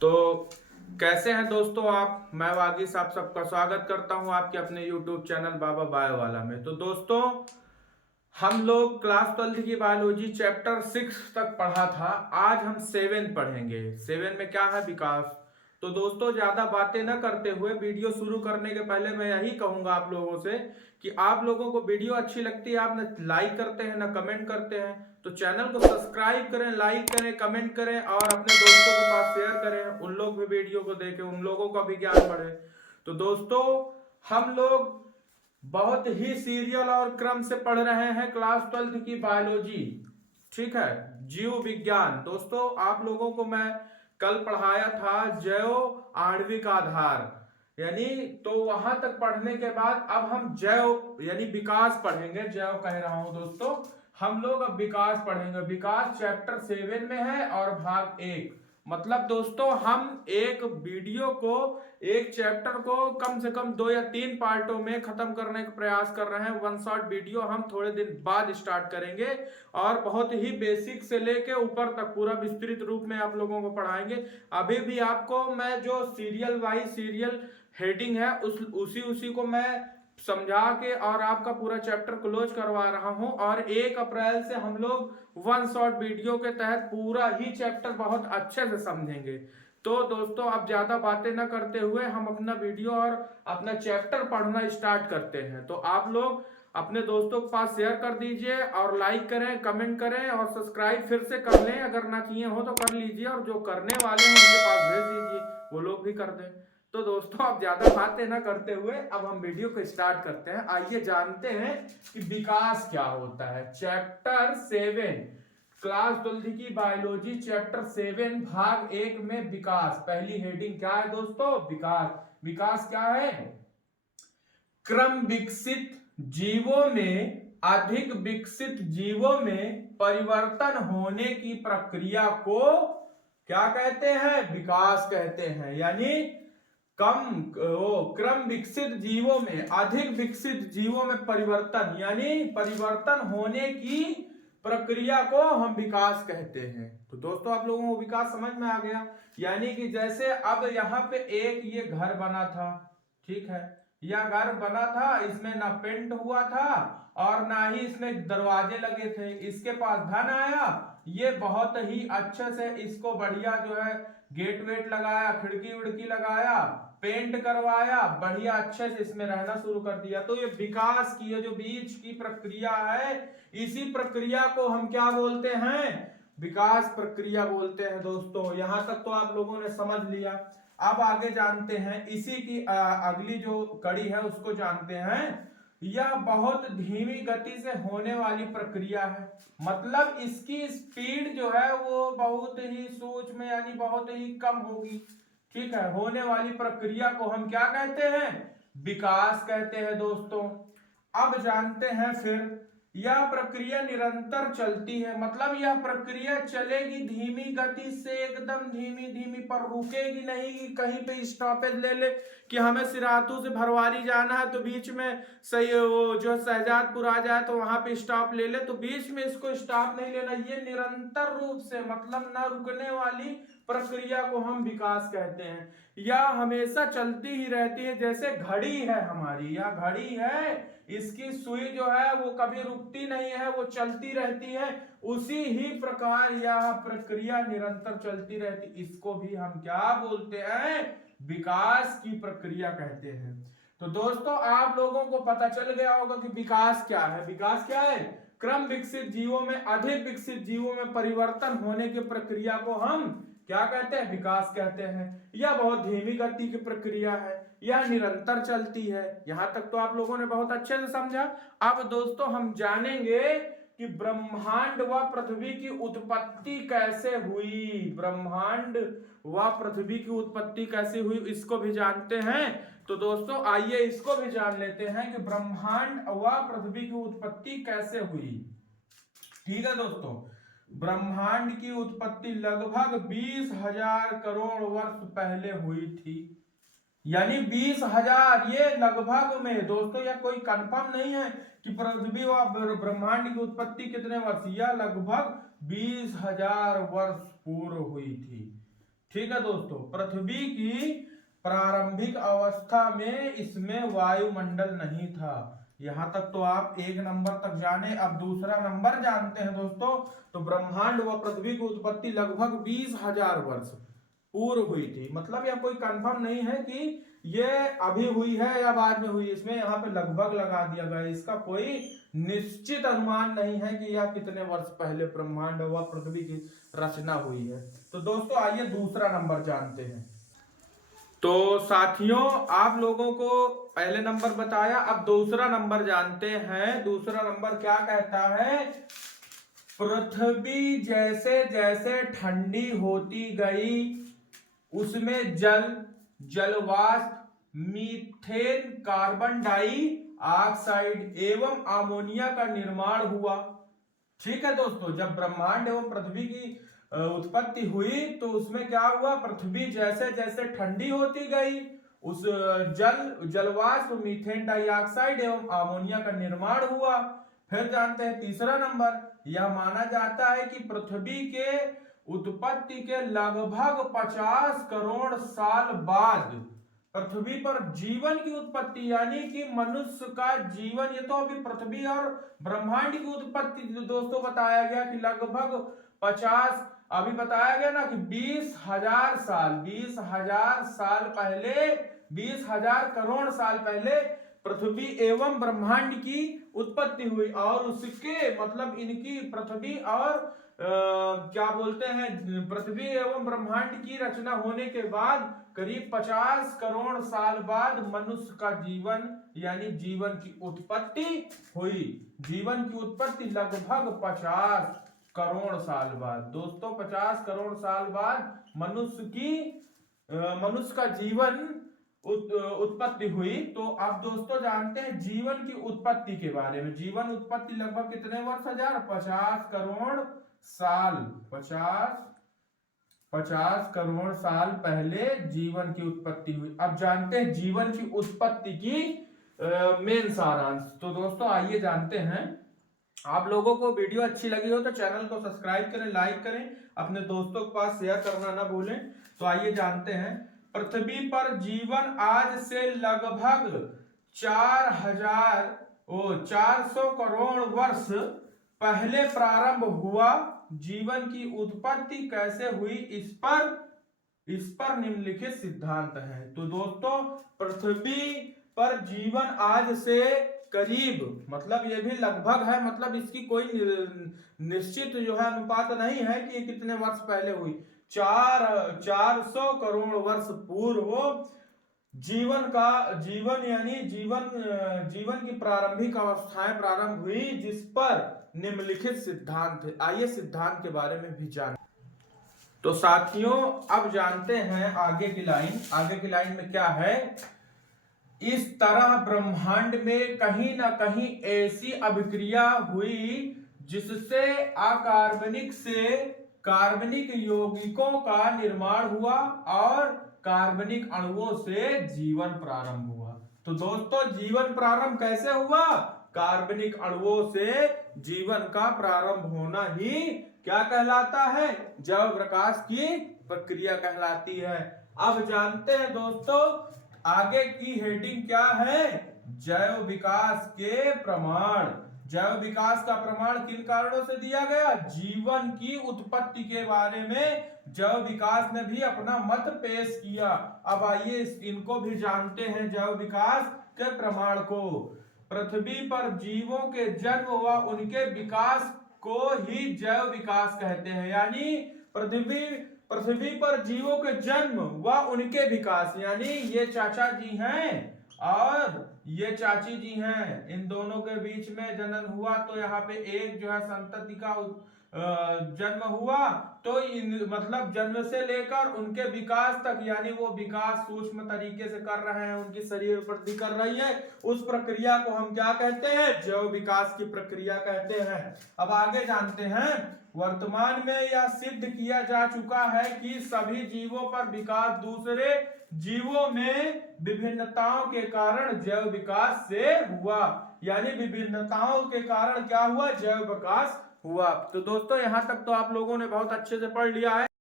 तो कैसे हैं दोस्तों आप। मैं वागीश आप सबका स्वागत करता हूं आपके अपने YouTube चैनल बाबा बायो वाला में। तो दोस्तों हम लोग क्लास 12 की बायोलॉजी चैप्टर 6 तक पढ़ा था। आज हम 7 पढ़ेंगे। 7 में क्या है, विकास। तो दोस्तों ज्यादा बातें न करते हुए वीडियो शुरू करने के पहले मैं यही कहूंगा आप लोगों से कि आप लोगों को वीडियो अच्छी लगती है, आप न लाइक करते हैं न कमेंट करते हैं। तो चैनल को सब्सक्राइब करें, लाइक करें, कमेंट करें और अपने दोस्तों के पास शेयर करें। उन लोग भी वीडियो को देखें, उन लोगों का भी ज्ञान बढ़े। तो दोस्तों हम लोग बहुत ही सीरियल और क्रम से पढ़ रहे हैं क्लास 12 की बायोलॉजी। ठीक है, जीव विज्ञान। दोस्तों आप लोगों को मैं कल पढ़ाया था जैव आणविक आधार, यानी तो वहां तक पढ़ने के बाद अब हम जैव यानी विकास पढ़ेंगे। जैव कह रहा हूं दोस्तों, हम लोग अब विकास पढ़ेंगे। विकास चैप्टर 7 में है और भाग 1। मतलब दोस्तों हम एक वीडियो को, एक चैप्टर को कम से कम 2 या 3 पार्टों में खत्म करने का प्रयास कर रहे हैं। वन शॉट वीडियो हम थोड़े दिन बाद स्टार्ट करेंगे और बहुत ही बेसिक से लेके ऊपर तक पूरा विस्तृत रूप में आप लोगों को पढ़ाएंगे। अभी भी आपको मैं जो सीरियल वाइज सीरियल हेडिंग है उसी उसी को मैं समझा के और आपका पूरा चैप्टर क्लोज करवा रहा हूं। और 1 अप्रैल से हम लोग वन शॉट वीडियो के तहत पूरा ही चैप्टर बहुत अच्छे से समझेंगे। तो दोस्तों अब ज्यादा बातें ना करते हुए हम अपना वीडियो और अपना चैप्टर पढ़ना स्टार्ट करते हैं। तो आप लोग अपने दोस्तों के पास शेयर कर दीजिए और लाइक करें, कमेंट करें और सब्सक्राइब फिर से कर लें। अगर ना किए हो तो कर लीजिए और जो करने वाले हैं उनके पास भेज दीजिए, वो लोग भी कर दें। तो दोस्तों अब ज्यादा बातें ना करते हुए अब हम वीडियो को स्टार्ट करते हैं। आइए जानते हैं कि विकास क्या होता है। चैप्टर 7 क्लास 12 की बायोलॉजी चैप्टर 7 भाग 1 में विकास। पहली हेडिंग क्या है दोस्तों, विकास। विकास क्या है, क्रम विकसित जीवों में अधिक विकसित जीवों में परिवर्तन होने की प्रक्रिया को क्या कहते हैं, विकास कहते हैं। यानी क्रम विकसित जीवों में अधिक विकसित जीवों में परिवर्तन, यानी परिवर्तन होने की प्रक्रिया को हम विकास कहते हैं। तो दोस्तों आप लोगों को विकास समझ में आ गया। यानी कि जैसे अब यहाँ पे एक ये घर बना था, ठीक है, यह घर बना था, इसमें ना पेंट हुआ था और ना ही इसमें दरवाजे लगे थे। इसके पास धन आया, ये बहुत ही अच्छे से इसको बढ़िया जो है गेट वेट लगाया, खिड़की विड़की लगाया, पेंट करवाया, बढ़िया अच्छे से इसमें रहना शुरू कर दिया। तो ये विकास की ये जो बीच की प्रक्रिया है, इसी प्रक्रिया को हम क्या बोलते हैं, विकास प्रक्रिया बोलते हैं। दोस्तों यहां तक तो आप लोगों ने समझ लिया। अब आगे जानते हैं इसी की अगली जो कड़ी है उसको जानते हैं। यह बहुत धीमी गति से होने वाली प्रक्रिया है, मतलब इसकी स्पीड जो है वो बहुत ही सूक्ष्म यानी बहुत ही कम होगी। ठीक है, होने वाली प्रक्रिया को हम क्या कहते हैं, विकास कहते हैं। दोस्तों अब जानते हैं फिर यह प्रक्रिया निरंतर चलती है, मतलब यह प्रक्रिया चलेगी धीमी गति से, एकदम धीमी धीमी, पर रुकेगी नहीं कि कहीं पे स्टॉपेज ले ले कि हमें सिराथू से भरवारी जाना है तो बीच में सही वो जो शहजादपुर आ जाए तो वहां पे स्टॉप ले ले, तो बीच में इसको स्टॉप नहीं लेना। ये निरंतर रूप से मतलब न रुकने वाली प्रक्रिया को हम विकास कहते हैं। यह हमेशा चलती ही रहती है, जैसे घड़ी है हमारी, यह घड़ी है, इसकी सुई जो है वो कभी रुकती नहीं है, वो चलती रहती है। उसी ही प्रकार यह प्रक्रिया निरंतर चलती रहती, इसको भी हम क्या बोलते हैं, विकास की प्रक्रिया कहते हैं। तो दोस्तों आप लोगों को पता चल गया होगा कि विकास क्या है। विकास क्या है, क्रम विकसित जीवों में अधिक विकसित जीवों में परिवर्तन होने की प्रक्रिया को हम क्या कहते हैं, विकास कहते हैं। यह बहुत धीमी गति की प्रक्रिया है, यह निरंतर चलती है। यहां तक तो आप लोगों ने बहुत अच्छे से समझा। अब दोस्तों हम जानेंगे कि ब्रह्मांड व पृथ्वी की उत्पत्ति कैसे हुई। ब्रह्मांड व पृथ्वी की उत्पत्ति कैसे हुई इसको भी जानते हैं। तो दोस्तों आइए इसको भी जान लेते हैं कि ब्रह्मांड व पृथ्वी की उत्पत्ति कैसे हुई। ठीक है दोस्तों, ब्रह्मांड की उत्पत्ति लगभग 20,000 करोड़ वर्ष पहले हुई थी। यानी 20,000, ये लगभग में दोस्तों, यह कोई कंफर्म नहीं है कि पृथ्वी व ब्रह्मांड की उत्पत्ति कितने वर्ष, यह लगभग 20,000 वर्ष पूर्व हुई थी। ठीक है दोस्तों, पृथ्वी की प्रारंभिक अवस्था में इसमें वायुमंडल नहीं था। यहां तक तो आप एक नंबर तक जाने। अब दूसरा नंबर जानते हैं दोस्तों। तो ब्रह्मांड व पृथ्वी की उत्पत्ति लगभग 20,000 वर्ष पूर्व हुई थी। मतलब यह कोई कंफर्म नहीं है कि ये अभी हुई है या बाद में हुई, इसमें यहाँ पे लगभग लगा दिया गया। इसका कोई निश्चित अनुमान नहीं है कि यह कितने वर्ष पहले ब्रह्मांड व पृथ्वी की रचना हुई है। तो दोस्तों आइए दूसरा नंबर जानते हैं। तो साथियों, आप लोगों को पहले नंबर बताया, अब दूसरा नंबर जानते हैं। दूसरा नंबर क्या कहता है? पृथ्वी जैसे जैसे ठंडी होती गई उसमें जलवाष्प, मीथेन, कार्बन डाइऑक्साइड एवं अमोनिया का निर्माण हुआ। ठीक है दोस्तों, जब ब्रह्मांड एवं पृथ्वी की उत्पत्ति हुई तो उसमें क्या हुआ? पृथ्वी जैसे जैसे ठंडी होती गई उस जलवाष्प, मीथेन डाइऑक्साइड एवं अमोनिया का निर्माण हुआ। फिर जानते हैं तीसरा नंबर, यह माना जाता है कि पृथ्वी के उत्पत्ति के लगभग 50 करोड़ साल बाद पृथ्वी पर जीवन की उत्पत्ति, यानी कि मनुष्य का जीवन। ये तो अभी पृथ्वी और ब्रह्मांड की उत्पत्ति दोस्तों बताया गया कि लगभग 50, अभी बताया गया ना कि 20,000 साल, 20,000 साल पहले, 20,000 करोड़ साल पहले पृथ्वी एवं ब्रह्मांड की उत्पत्ति हुई। और उसके मतलब इनकी पृथ्वी और क्या बोलते हैं, पृथ्वी एवं ब्रह्मांड की रचना होने के बाद करीब 50 करोड़ साल बाद मनुष्य का जीवन यानी जीवन की उत्पत्ति हुई। जीवन की उत्पत्ति लगभग 50 करोड़ साल बाद दोस्तों, 50 करोड़ साल बाद मनुष्य का जीवन उत्पत्ति हुई। तो आप दोस्तों जानते हैं जीवन की उत्पत्ति के बारे में। जीवन उत्पत्ति लगभग कितने वर्ष हजार? 50 करोड़ साल, 50 करोड़ साल पहले जीवन की उत्पत्ति हुई। अब जानते हैं जीवन की उत्पत्ति की मेन सारांश। तो दोस्तों आइए जानते हैं। आप लोगों को वीडियो अच्छी लगी हो तो चैनल को सब्सक्राइब करें, लाइक करें, अपने दोस्तों के पास शेयर करना ना भूलें। तो आइए जानते हैं। पृथ्वी पर जीवन आज से लगभग 400 करोड़ वर्ष पहले प्रारंभ हुआ। जीवन की उत्पत्ति कैसे हुई, इस पर निम्नलिखित सिद्धांत है। तो दोस्तों पृथ्वी पर जीवन आज से करीब, मतलब ये भी लगभग है, मतलब इसकी कोई निश्चित जो है अनुपात नहीं है कि ये कितने वर्ष पहले हुई। 400 करोड़ वर्ष पूर्व जीवन की प्रारंभिक अवस्थाएं प्रारंभ हुई, जिस पर निम्नलिखित सिद्धांत है। आइए सिद्धांत के बारे में भी जानें। तो साथियों अब जानते हैं आगे की लाइन। आगे की लाइन में क्या है? इस तरह ब्रह्मांड में कहीं ना कहीं ऐसी अभिक्रिया हुई जिससे अकार्बनिक से कार्बनिक यौगिकों का निर्माण हुआ और कार्बनिक अणुओं से जीवन प्रारंभ हुआ। तो दोस्तों जीवन प्रारंभ कैसे हुआ? कार्बनिक अणुओं से जीवन का प्रारंभ होना ही क्या कहलाता है? जैव विकास की प्रक्रिया कहलाती है। अब जानते हैं दोस्तों आगे की हेडिंग क्या है? जैव विकास के प्रमाण। जैव विकास का प्रमाण किन कारणों से दिया गया? जीवन की उत्पत्ति के बारे में जैव विकास ने भी अपना मत पेश किया। अब आइए इनको भी जानते हैं, जैव विकास के प्रमाण को। पृथ्वी पर जीवों के जन्म व उनके विकास को ही जैव विकास कहते हैं। यानी पृथ्वी पर जीवों के जन्म व उनके विकास, यानी ये चाचा जी हैं और ये चाची जी हैं, इन दोनों के बीच में जनन हुआ तो यहाँ पे एक जो है संतति का जन्म हुआ। तो मतलब जन्म से लेकर उनके विकास तक, यानी वो विकास सूक्ष्म तरीके से कर रहे हैं, उनकी शरीर वृद्धि कर रही है, उस प्रक्रिया को हम क्या कहते हैं? जैव विकास की प्रक्रिया कहते हैं। अब आगे जानते हैं। वर्तमान में यह सिद्ध किया जा चुका है कि सभी जीवों पर विकास दूसरे जीवों में विभिन्नताओं के कारण जैव विकास से हुआ। यानी विभिन्नताओं के कारण क्या हुआ? जैव विकास हुआ। तो दोस्तों यहां तक तो आप लोगों ने बहुत अच्छे से पढ़ लिया है।